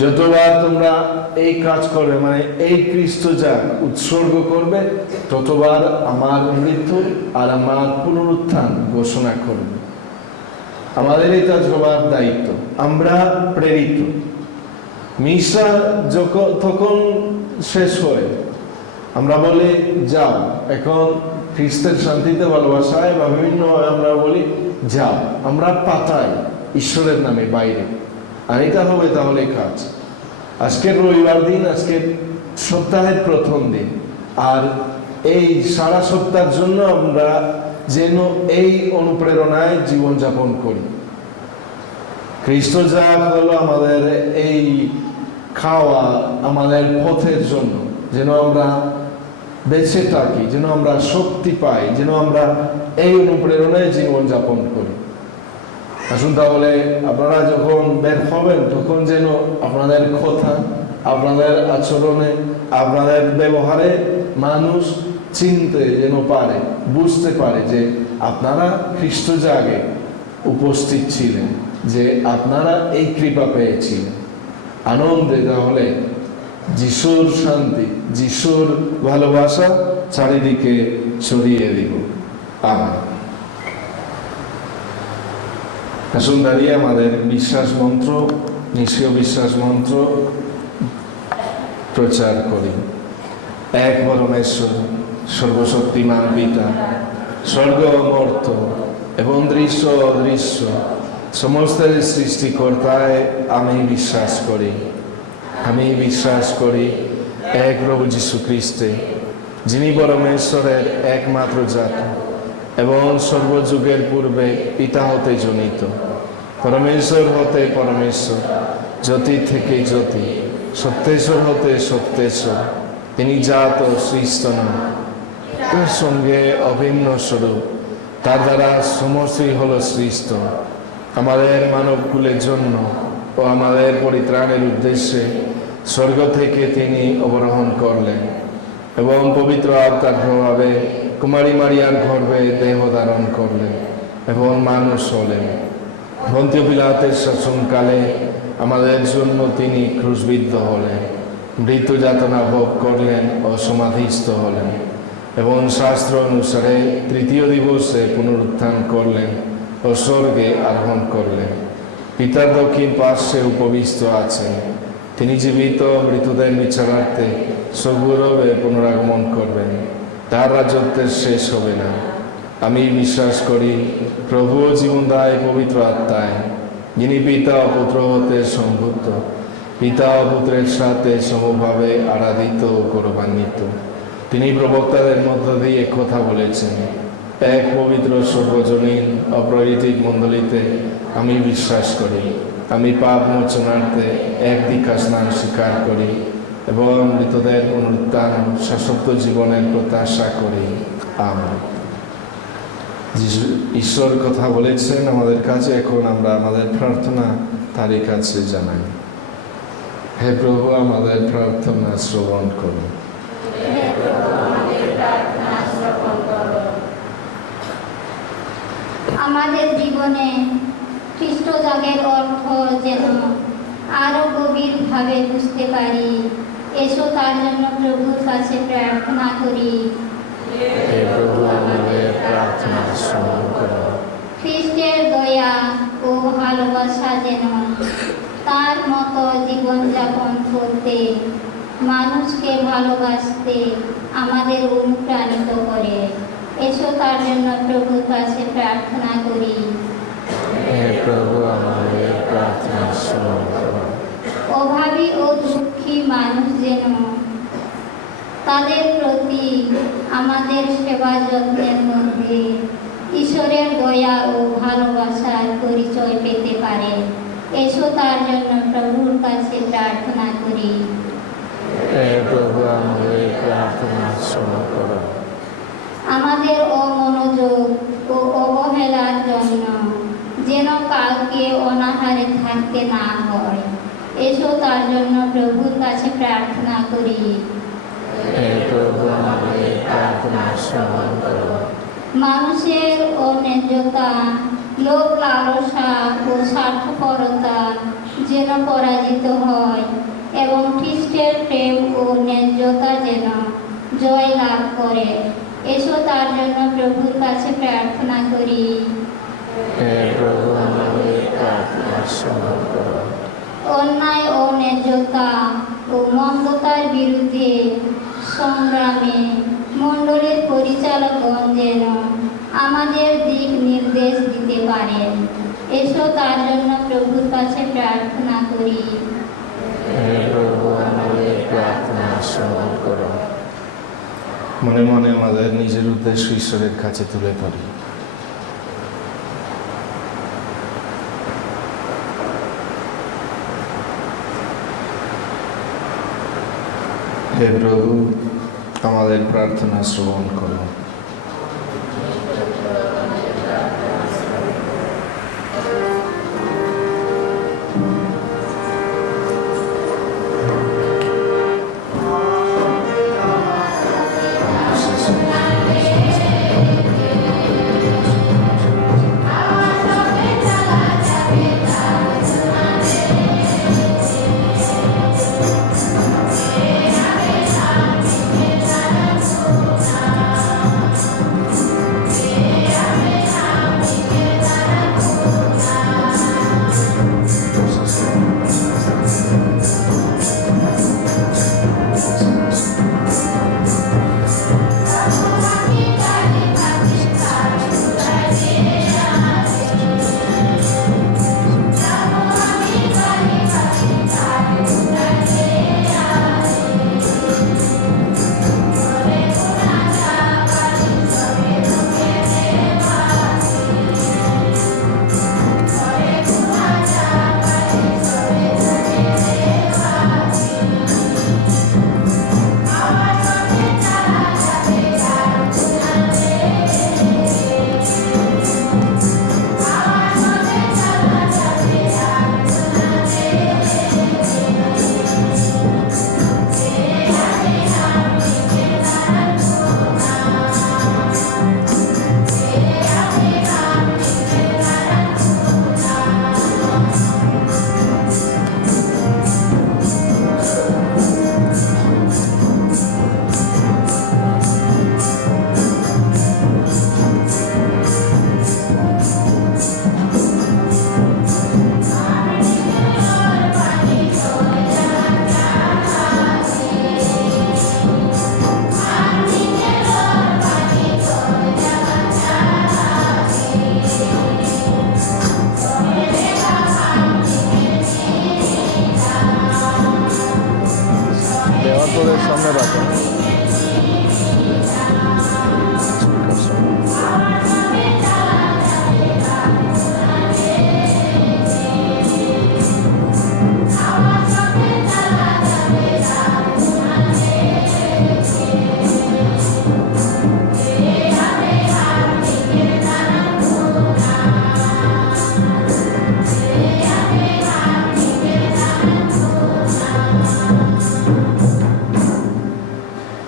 যতবার তোমরা এই কাজ করবে, মানে এই খ্রিস্ট জাগ উৎসর্গ করবে, ততবার আমার মৃত্যু আর আমার পুনরুত্থান ঘোষণা করবে। আমাদের এটা সবার দায়িত্ব। আমরা প্রেরিত। মিশা তখন শেষ হয়, আমরা বলি যাও, এখন খ্রিস্টের শান্তিতে ভালোবাসায় বা বিভিন্নভাবে আমরা বলি যাও, আমরা পাঠাই ঈশ্বরের নামে বাইরে। আর এটা হবে তাহলে কাজ। আজকের রবিবার দিন, আজকের সপ্তাহের প্রথম দিন, আর এই সারা সপ্তাহের জন্য আমরা যেন এই অনুপ্রেরণায় জীবনযাপন করি। খ্রিস্ট জাগ হলো আমাদের এই খাওয়া, আমাদের পথের জন্য, যেন আমরা বেঁচে থাকি, যেন আমরা শক্তি পাই, যেন আমরা এই অনুপ্রেরণায় জীবনযাপন করি। আসুন তাহলে আপনারা যখন বের হবেন তখন যেন আপনাদের কথা, আপনাদের আচরণে, আপনাদের ব্যবহারে মানুষ চিনতে যেন পারে, বুঝতে পারে যে আপনারা খ্রিস্ট জাগে উপস্থিত ছিলেন, যে আপনারা এই কৃপা পেয়েছিলেন। আনন্দে তাহলে যিশুর শান্তি, যিশুর ভালোবাসা চারিদিকে ছড়িয়ে দিব। আমেন। আসুন দাঁড়িয়ে আমাদের বিশ্বাস মন্ত্র, নিশ্চয় বিশ্বাস মন্ত্র প্রচার করি। এক পরমেশ্বর, সর্বশক্তিমান পিতা, স্বর্গ মর্ত এবং দৃশ্য অদৃশ্য সমস্তের সৃষ্টিকর্তায় আমি বিশ্বাস করি। আমি বিশ্বাস করি এক প্রভু যীশু খ্রিস্টে, যিনি পরমেশ্বরের একমাত্র জাত এবং সর্বযুগের পূর্বে পিতা হতে জনিত, পরমেশ্বর হতে পরমেশ্বর, জ্যোতি থেকে জ্যোতি, সত্যেশ্বর হতে সত্যেশ্বর। তিনি জাত ও সৃষ্ট নন, তার সঙ্গে অভিন্ন স্বরূপ, তার দ্বারা সমস্তই হল সৃষ্ট। আমাদের মানবকুলের জন্য ও আমাদের পরিত্রাণের উদ্দেশ্যে স্বর্গ থেকে তিনি অবরোহণ করলেন এবং পবিত্র আত্মার প্রভাবে কুমারী মারিয়ার গর্ভে দেহ ধারণ করলেন এবং মানুষ হলেন। পন্তীয় পিলাতের শাসনকালে আমাদের জন্য তিনি ক্রুশবিদ্ধ হলেন, মৃত্যু যাতনা ভোগ করলেন ও সমাধিস্থ হলেন এবং শাস্ত্র অনুসারে তৃতীয় দিবসে পুনরুত্থান করলেন ও স্বর্গে আরোহণ করলেন। পিতার দক্ষিণ পার্শ্বে উপবিষ্ট আছেন। তিনি জীবিত মৃতদের বিচারার্থে সগৌরবে পুনরাগমন করবেন। তার রাজত্বের শেষ হবে না। আমি বিশ্বাস করি প্রভু ও জীবনদায় পবিত্র আত্মায়, যিনি পিতা ও পুত্র হতে সম্ভূত, পিতা ও পুত্রের সাথে সমভাবে আরাধিত ও গৌরবান্বিত। তিনি প্রবক্তাদের মধ্য দিয়ে কথা বলেছেন। এক পবিত্র সর্বজনীন অপ্রাকৃতিক মণ্ডলীতে আমি বিশ্বাস করি। আমি পাপ মোচনার্থে এক দীক্ষা স্নান স্বীকার করি এবং মৃতদের পুনরুত্থান শাশ্বত জীবনের প্রত্যাশা করি। আমেন। ঈশ্বর কথা বলেছেন আমাদের কাছে, এখন আমরা আমাদের প্রার্থনা তারই কাছে জানাই। হে প্রভু, আমাদের প্রার্থনা শ্রবণ করুন। আমাদের জীবনে খ্রিস্ট জাগের অর্থ যেন আরো গভীরভাবে বুঝতে পারি, এসো তার জন্য প্রভুর কাছে প্রার্থনা করি। হে প্রভু, আমাদের প্রার্থনা শ্রবণ করুন। খ্রিস্টের দয়া ও ভালোবাসা যেন তার মতো জীবনযাপন করতে, মানুষকে ভালোবাসতে আমাদের অনুপ্রাণিত করে। এসো তার জন্য প্রভুর কাছে প্রার্থনা করি। হে প্রভু, আমাদের প্রার্থনা শ্রবণ করুন। অভাবী ও দুঃখী মানুষ যেন তাদের প্রতি আমাদের সেবা যত্নের মধ্যে ঈশ্বরের দয়া ও ভালোবাসার পরিচয় পেতে পারে। এসো তার জন্য প্রভুর কাছে প্রার্থনা করি। হে প্রভু, আমাদের প্রার্থনা শ্রবণ করুন। আমাদের অমনোযোগ ও অবহেলার জন্য যেন কাউকে অনাহারে থাকতে না হয়। এসো তার জন্য প্রভুর কাছে প্রার্থনা করি। হে প্রভু, আমাদের প্রার্থনা শ্রবণ করুন। মানুষের অন্যায্যতা, লোভ লালসা ও স্বার্থপরতা যেন পরাজিত হয় এবং খ্রিস্টের প্রেম ও ন্যায্যতা যেন জয় লাভ করে। এসো তার জন্য প্রভুর কাছে প্রার্থনা করি। হে প্রভু, আমাদের প্রার্থনা শ্রবণ করুন। অন্যায় ও ন্যায্যতা ও মন্দতার বিরুদ্ধে সংগ্রামে মণ্ডলীর পরিচালকগণ যেন আমাদের দিক নির্দেশ দিতে পারেন। এসো তার জন্য প্রভুর কাছে প্রার্থনা করি। হে প্রভু, আমাদের প্রার্থনা শ্রবণ করুন। মনে মনে আমাদের নিজের উদ্দেশ্য ঈশ্বরের কাছে তুলে ধরি। হে প্রভু, আমাদের প্রার্থনা শ্রবণ করুন।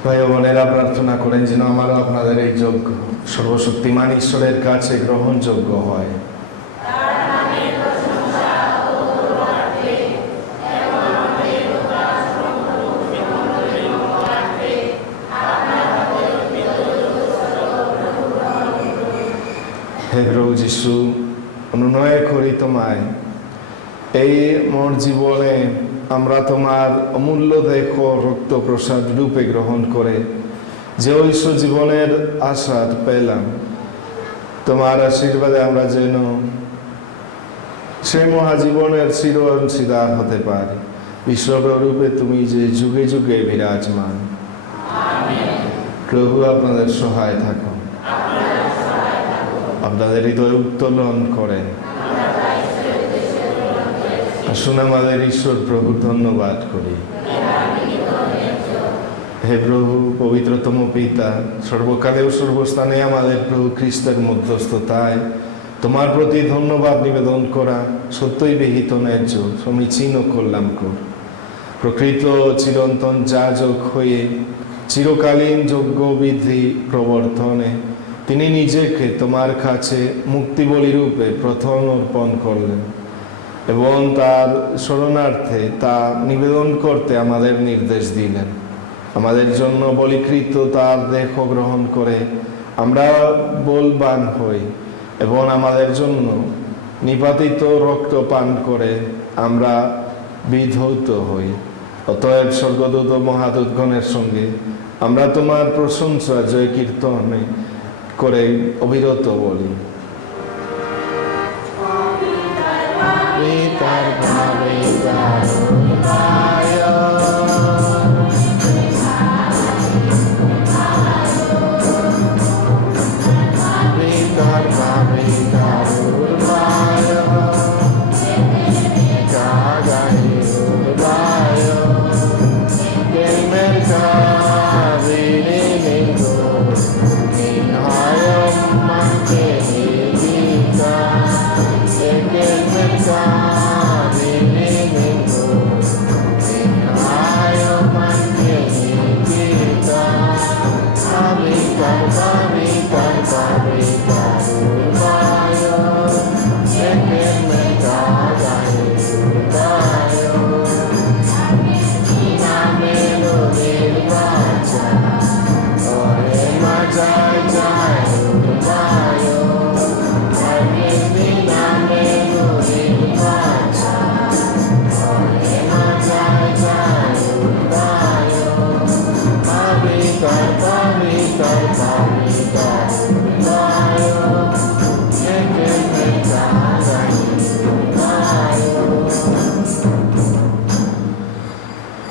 ভাই ও বোনেরা, প্রার্থনা করেন যেন আমারও আপনাদের এই যজ্ঞ সর্বশক্তিমান ঈশ্বরের কাছে গ্রহণযোগ্য হয়। হে প্রভু যিশু, অনুনয় করি তোমায়, এই মোর জীবনে আমরা তোমার অমূল্য দেহ রক্ত প্রসাদ রূপে গ্রহণ করে যে ঐশ্ব জীবনের আশা পেলাম, তোমার আশীর্বাদে আমরা যেন সেই মহাজীবনের চির অংশীদার হতে পারি। বিশ্বরূপে তুমি যে যুগে যুগে বিরাজমান। প্রভু আপনাদের সহায় থাকুন, আপনাদের হৃদয় উত্তোলন করেন। আসুন আমাদের ঈশ্বর প্রভু ধন্যবাদ করি। হে প্রভু, পবিত্রতম পিতা, সর্বকালে ও সর্বস্থানে আমাদের প্রভু খ্রিস্টের মধ্যস্থতায় তোমার প্রতি ধন্যবাদ নিবেদন করা সত্যই বিহিত ন্যায্য, সমীচীন ও কল্যাণকর। প্রকৃত চিরন্তন যাজক হয়ে চিরকালীন যজ্ঞ বিধি প্রবর্তনে তিনি নিজেকে তোমার কাছে মুক্তিবলি রূপে প্রথম অর্পণ করলেন এবং তার শরণার্থে তা নিবেদন করতে আমাদের নির্দেশ দিলেন। আমাদের জন্য বলিকৃত তার দেহ গ্রহণ করে আমরা বলবান হই এবং আমাদের জন্য নিপাতিত রক্ত পান করে আমরা বিধৌত হই। অতএব স্বর্গদূত মহাদূতগণের সঙ্গে আমরা তোমার প্রশংসা জয় কীর্তনে করে অবিরত বলি।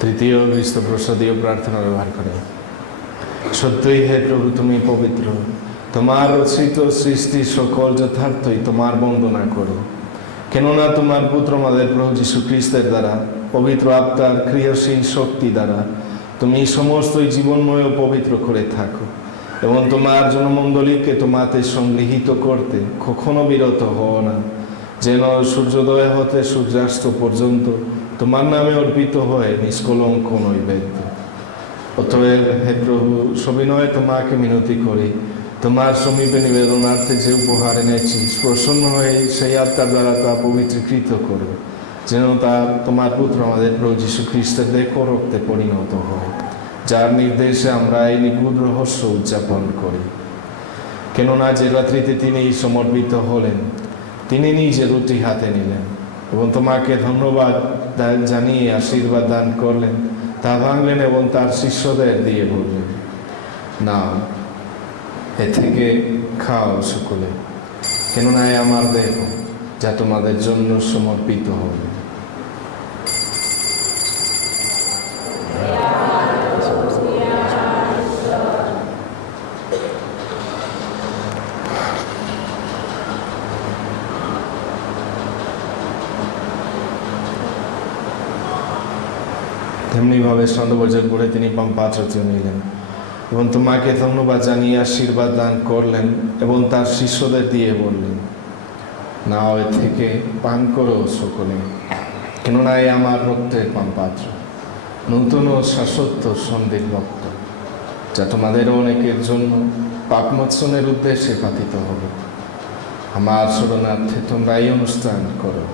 তৃতীয় খ্রিস্টপ্রসাদীয় প্রার্থনা ব্যবহার করে। সত্যই হে প্রভু, তুমি পবিত্র, তোমার রচিত সৃষ্টি সকল যথার্থই তোমার বন্দনা করো। কেননা তোমার পুত্র আমাদের প্রভু যীশু খ্রিস্টের দ্বারা পবিত্র আত্মার ক্রিয়াশীল শক্তি দ্বারা তুমি সমস্তই জীবনময় ও পবিত্র করে থাকো এবং তোমার জনমণ্ডলীকে তোমাতে সংগৃহীত করতে কখনো বিরত হও না, যেন সূর্যোদয় হতে সূর্যাস্ত পর্যন্ত তোমার নামে অর্পিত হয় নিষ্কলঙ্ক নৈবেদ্য। অতএব হে প্রভু, সবিনয়ে তোমাকে মিনতি করি, তোমার সমীপে নিবেদনার্থে যে উপহার এনেছিস প্রসন্ন হয়ে সেই আত্মার দ্বারা তা পবিত্রীকৃত করো, যেন তা তোমার পুত্র আমাদের প্রভু যীশু খ্রিস্টের দেহ রক্তে পরিণত হয়, যার নির্দেশে আমরা এই নিগুঢ় রহস্য উদযাপন করি। কেননা যে রাত্রিতে তিনি সমর্পিত হলেন, তিনি নিজে রুটি হাতে নিলেন এবং তোমাকে ধন্যবাদ জানিয়ে আশীর্বাদ দান করলেন, তা ভাঙলেন এবং তার শিষ্যদের দিয়ে বললেন, নাও, এ থেকে খাও সকলে, কেননা এ আমার দেহ যা তোমাদের জন্য সমর্পিত হবে। তেমনিভাবে সন্ধ্যভোজের পরে তিনি পাত্রটি নিলেন এবং তোমাকে ধন্যবাদ জানিয়ে আশীর্বাদ দান করলেন এবং তার শিষ্যদের দিয়ে বললেন, নাও এ থেকে পান করো সকলে, কেননা এ আমার রক্তের পানপাত্র, নূতন ও শাশ্বত সন্ধির রক্ত, যা তোমাদের অনেকের জন্য পাপমোচনের উদ্দেশ্যে পাতিত হবে। আমার শরণার্থে তোমরা এই অনুষ্ঠান করো।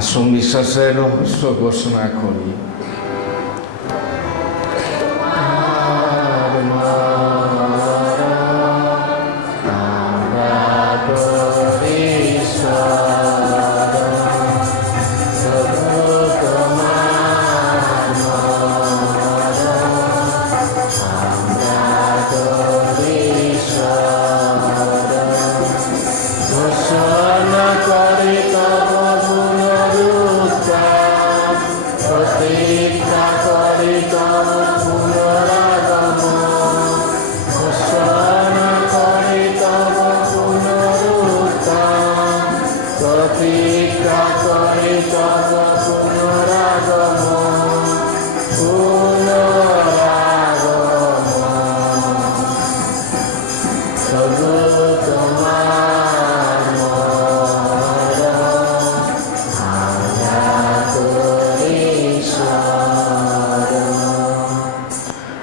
আসুন বিশ্বাসের রহস্য ঘোষণা করি।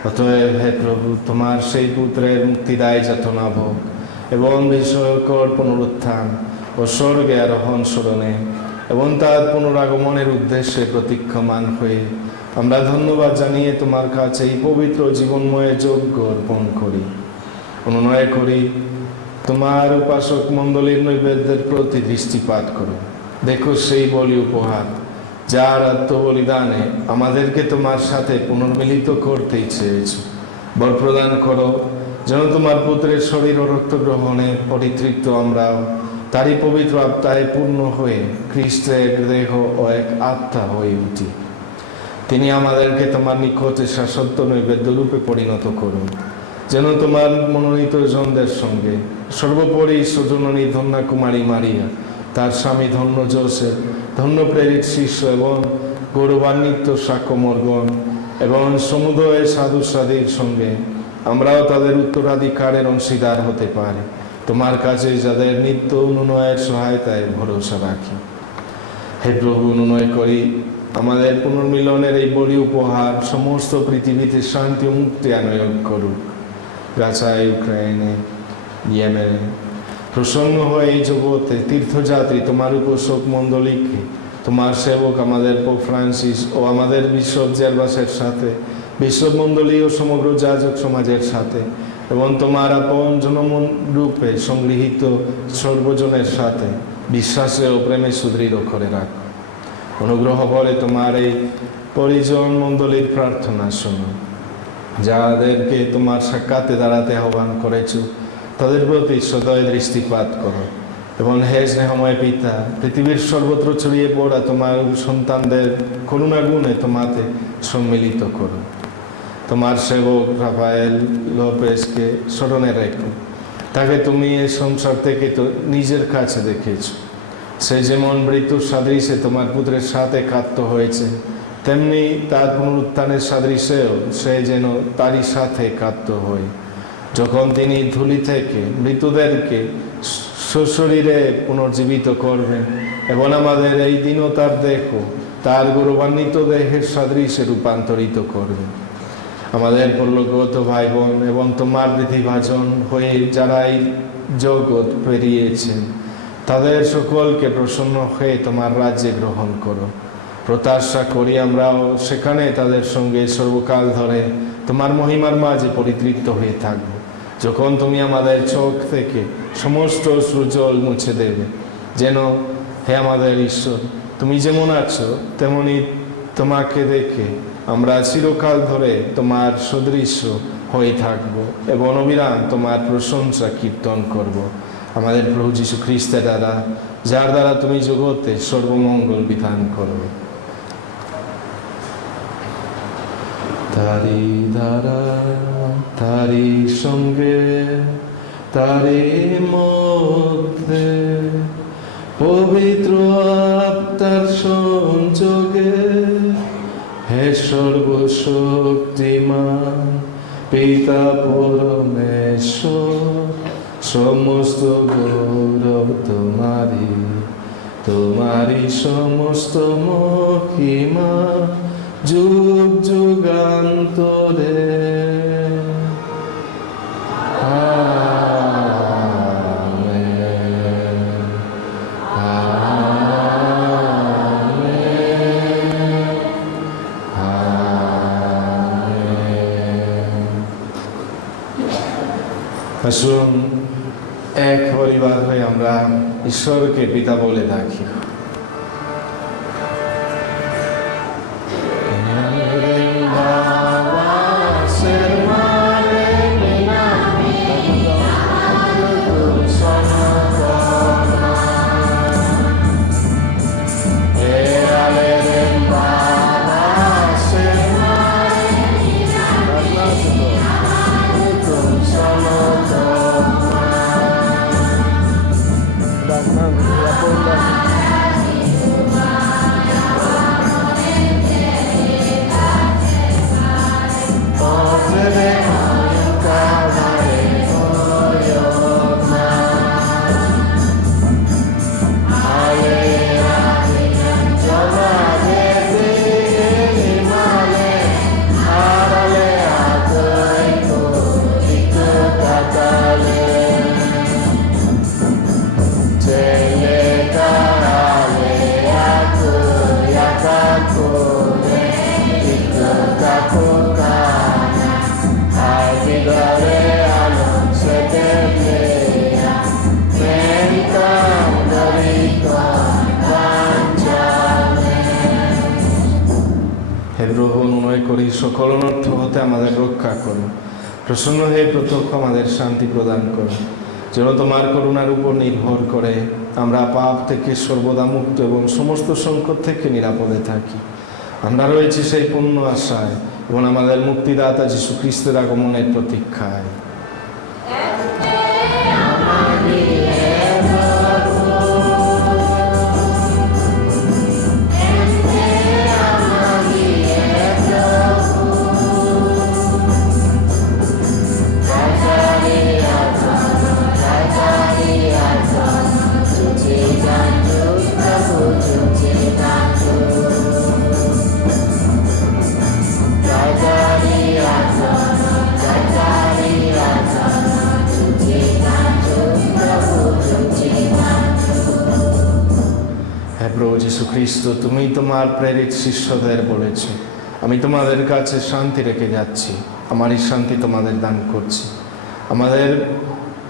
অতএব হে প্রভু, তোমার সেই পুত্রের মুক্তিদায় যাতনা ভোগ এবং বিস্ময়কর পুনরুত্থান ও স্বর্গে আরোহণ স্মরণে এবং তার পুনরাগমনের উদ্দেশ্যে প্রতীক্ষমান হয়ে আমরা ধন্যবাদ জানিয়ে তোমার কাছে এই পবিত্র জীবনময় যজ্ঞ অর্পণ করি। অনুনয় করি, তোমার উপাসক মণ্ডলীর নৈবেদ্যের প্রতি দৃষ্টিপাত করো। দেখো সেই বলি উপহার, যার আত্মবলিদানে আমাদেরকে তোমার সাথে পুনর্মিলিত করতেই চেয়েছ। বর প্রদান করো যেন তোমার পুত্রের শরীর ও রক্ত গ্রহণে পরিতৃপ্ত আমরাও তারই পবিত্র আত্মায় পূর্ণ হয়ে খ্রিস্টের দেহ ও এক আত্মা হয়ে উঠি। তিনি আমাদেরকে তোমার নিকটে শাশ্বত নৈবেদ্য রূপে পরিণত করুন, যেন তোমার মনোনীত জনদের সঙ্গে সর্বোপরি সজননী ধন্যা কুমারী মারিয়া, তার স্বামী ধন্য যোসেফ, ধন্য প্রেরিত শিষ্য এবং গৌরবান্বিত সাক্ষ্যমর্গণ এবং সমুদয় সাধু সাধীর সঙ্গে আমরাও তাদের উত্তরাধিকারের অংশীদার হতে পারি, তোমার কাছে যাদের নিত্য অনুনয়ের সহায়তায় ভরসা রাখি। হে প্রভু, অনুনয় করি আমাদের পুনর্মিলনের এই বলি উপহার সমস্ত পৃথিবীতে শান্তি ও মুক্তি আনয়ন করুক। গাছায়, ইউক্রেনে, ইয়েমেনে প্রসন্ন হয়ে এই জগতে তীর্থযাত্রী তোমার উপাসক মণ্ডলীকে, তোমার সেবক আমাদের পোপ ফ্রান্সিস ও আমাদের বিশপ জেরবাসের সাথে, বিশপ মণ্ডলী ও সমগ্র যাজক সমাজের সাথে এবং তোমার আপন জনমন রূপে সংগৃহীত সর্বজনের সাথে বিশ্বাসে ও প্রেমে সুদৃঢ় করে রাখ। অনুগ্রহ করে তোমার এই পরিজন মণ্ডলীর প্রার্থনা শোনো। যাদেরকে তোমার সাক্ষাতে দাঁড়াতে আহ্বান করেছ তাদের প্রতি সদয় দৃষ্টিপাত করো এবং হে স্নেহময় পিতা, পৃথিবীর সর্বত্র ছড়িয়ে পড়া তোমার সন্তানদের করুণা গুণে তোমাতে সম্মিলিত করো। তোমার সেবক রাফায়েল লোপেজকে স্মরণে রেখো। তাকে তুমি এই সংসার থেকে তো নিজের কাছে দেখেছ। সে যেমন মৃত্যুর সাদৃশ্যে তোমার পুত্রের সাথে কাত্ত হয়েছে, তেমনি তার পুনরুত্থানের সাদৃশ্যেও সে যেন তারই সাথে কাত্ত হয়, যখন তিনি ধুলি থেকে মৃতদেরকে সশরীরে পুনর্জীবিত করবেন এবং আমাদের এই দীনতার দেহ তার গৌরবান্বিত দেহের সাদৃশ্যে রূপান্তরিত করবেন। আমাদের পরলোকগত ভাই বোন এবং তোমার বিধিভাজন হয়ে যারা এই জগৎ পেরিয়েছেন তাদের সকলকে প্রসন্ন হয়ে তোমার রাজ্যে গ্রহণ করো। প্রত্যাশা করি আমরাও সেখানে তাদের সঙ্গে সর্বকাল ধরে তোমার মহিমার মাঝে পরিতৃপ্ত হয়ে থাকব, যখন তুমি আমাদের চোখ থেকে সমস্ত সুজল মুছে দেবে। যেন হে আমাদের ঈশ্বর, তুমি যেমন আছো তেমনি তোমাকে দেখে আমরা চিরকাল ধরে তোমার সদৃশ্য হয়ে থাকব এবং অবিরাম তোমার প্রশংসা কীর্তন করব। আমাদের প্রভু যীশু খ্রিস্টের দ্বারা, যার দ্বারা তুমি জগতে সর্বমঙ্গল বিধান করো। তারি দ্বারা, তারি সঙ্গে, তারি মধ্যে পবিত্র আত্মার সংযোগে হে সর্বশক্তিমান পিতা পরমেশ্বর, সমস্ত গৌরব তোমারি, তোমারি সমস্ত মহিমা যুগ যুগান্তরে। আসুন এক পরিবার হয়ে আমরা ঈশ্বরকে পিতা বলে ডাকি। সকল অনর্থ হতে আমাদের রক্ষা করো। প্রসন্ন হয়ে প্রত্যক্ষ আমাদের শান্তি প্রদান করো, যেন তোমার করুণার উপর নির্ভর করে আমরা পাপ থেকে সর্বদা মুক্ত এবং সমস্ত সংকট থেকে নিরাপদে থাকি। আমরা রয়েছি সেই পূর্ণ আশায় এবং আমাদের মুক্তিদাতা যীশু খ্রিস্টের আগমনের প্রতীক্ষায়। প্রভু যীশু খ্রিস্ট, তুমি তোমার প্রেরিত শিষ্যদের বলেছ, আমি তোমাদের কাছে শান্তি রেখে যাচ্ছি, আমারই শান্তি তোমাদের দান করছি। আমাদের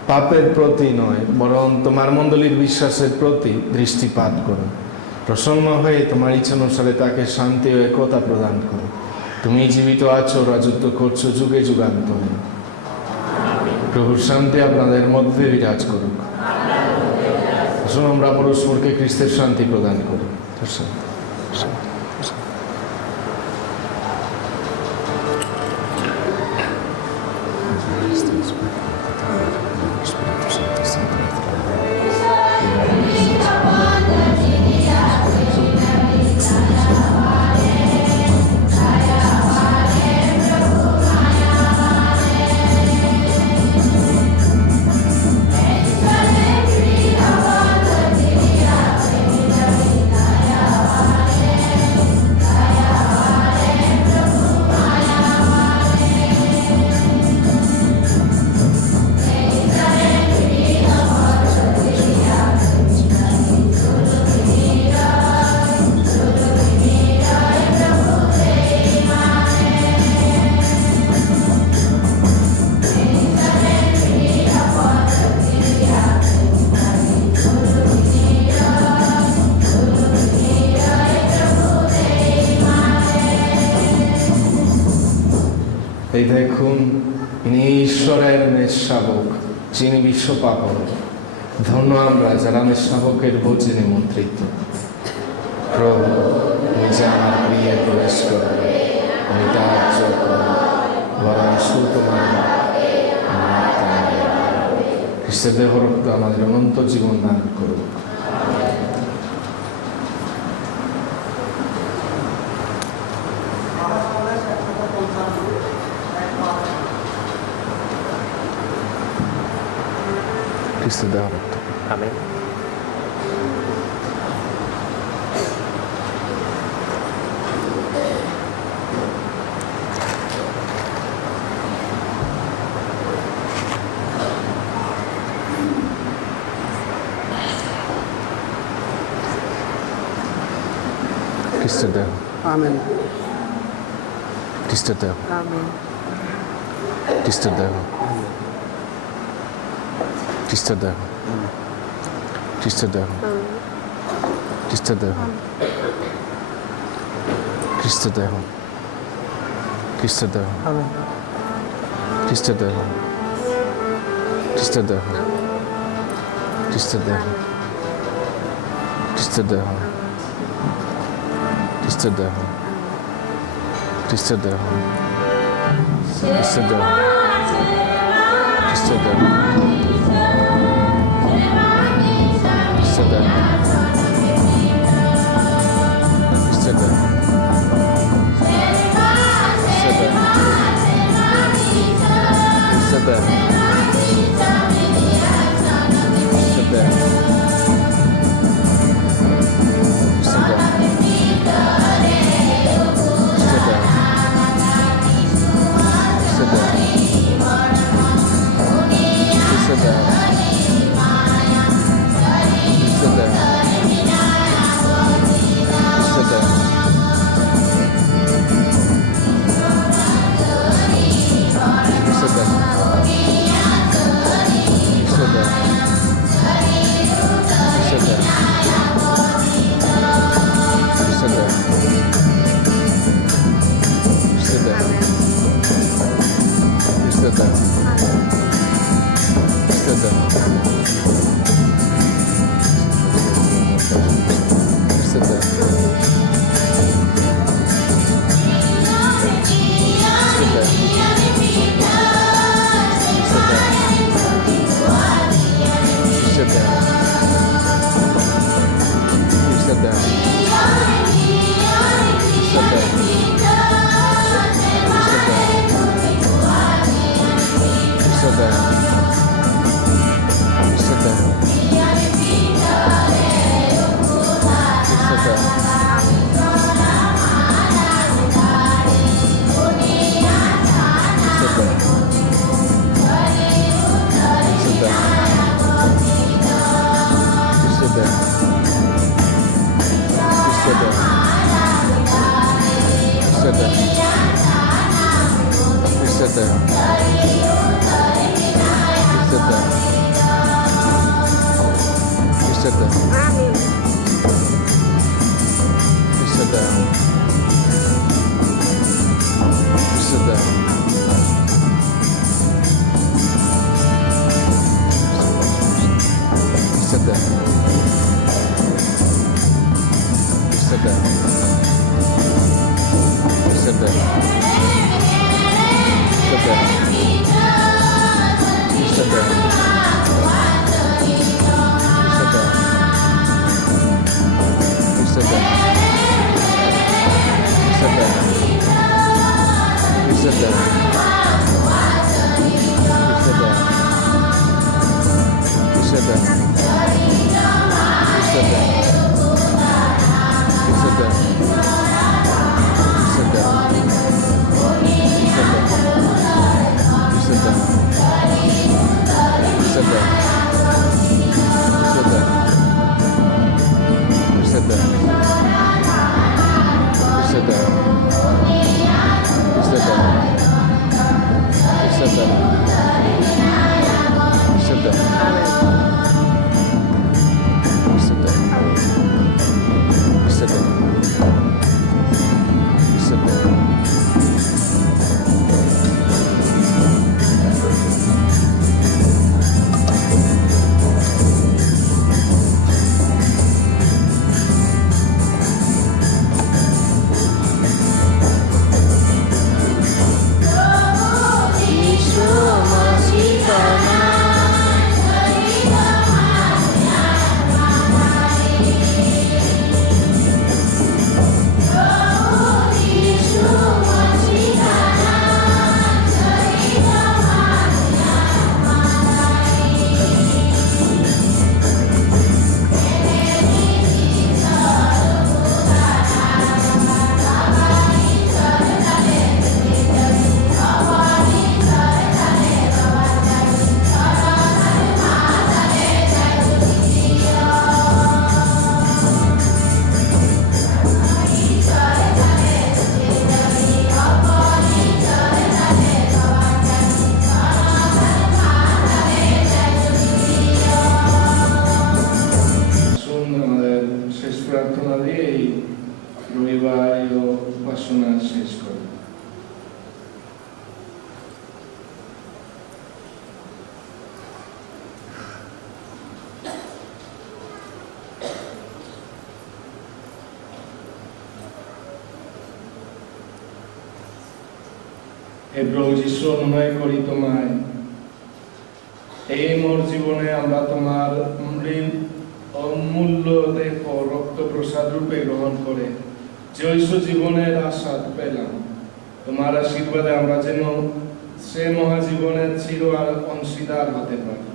পাপের প্রতি নয়, বরং তোমার মণ্ডলীর বিশ্বাসের প্রতি দৃষ্টিপাত করো। প্রসন্ন হয়ে তোমার ইচ্ছা অনুসারে তাকে শান্তি ও একতা প্রদান করো। তুমি জীবিত আছো, রাজত্ব করছো যুগে যুগান্তরে। প্রভুর শান্তি আপনাদের মধ্যে বিরাজ করুক। আসুন আমরা পরস্পরকে খ্রিস্টের শান্তি প্রদান করি। এই দেখুন, ইনি ঈশ্বরের মেষ শাবক, যিনি বিশ্ব পাপন। ধন্য আমরা যারা নিঃস্বাবকের ভোজে নিমন্ত্রিত। প্রভু নিজে আমার প্রিয়ে প্রবেশ করবে, আমি তার যোগ্য বরং শুধু তোমার আমার তাই। খ্রিস্টের দেহ রক্ত আমাদের অনন্ত জীবন দান করুক। খ্রিস্টের দেহ রক্ত। আমেন। খ্রিস্টের দেহ। আমেন। খ্রিস্টের দেহ। আমেন। খ্রিস্টের দেহ। খ্রিস্টের দেহ। খ্রিস্টের দেহ। খ্রিস্টের দেহ। খ্রিস্টের দেহ। খ্রিস্টের দেহ। আমেন। খ্রিস্টের দেহ। খ্রিস্টের দেহ। খ্রিস্টের দেহ। খ্রিস্টের দেহ। খ্রিস্টের দেহ। খ্রিস্টের দেহ। খ্রিস্টের দেহ। খ্রিস্টের দেহ। খ্রিস্টের দেহ। খ্রিস্টের দেহ। খ্রিস্টের দেহ। খ্রিস্টের দেহ। Sit down. হে প্রভু যিশু, অনুনয় করি তোমায়, এই মোর জীবনে আমরা তোমার অমূল্য দেহ রক্ত প্রসাদ রূপে গ্রহণ করে যে ঐশ্ব জীবনের আস্বাদ পেলাম, তোমার আশীর্বাদে আমরা যেন সে মহাজীবনের চির আর অংশীদার হতে পারি।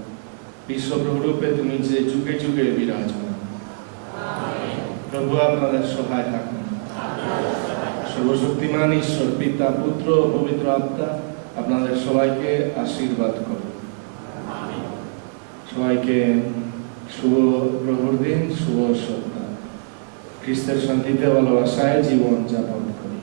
বিশ্বপ্রভুরূপে তুমি যে যুগে যুগে বিরাজমান। প্রভু আপনাদের সহায় থাকুন। সর্বশক্তিমান ঈশ্বর পিতা, পুত্র ও পবিত্র আত্মা আপনাদের সবাইকে আশীর্বাদ করুন। সবাইকে শুভ প্রভুর দিন, শুভ সপ্তাহ। খ্রিস্টের শান্তিতে ভালোবাসায় জীবন যাপন করি।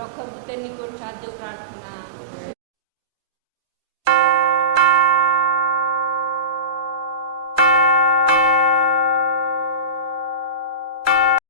রক্ষকদূতের নিকট সাহায্য প্রার্থনা।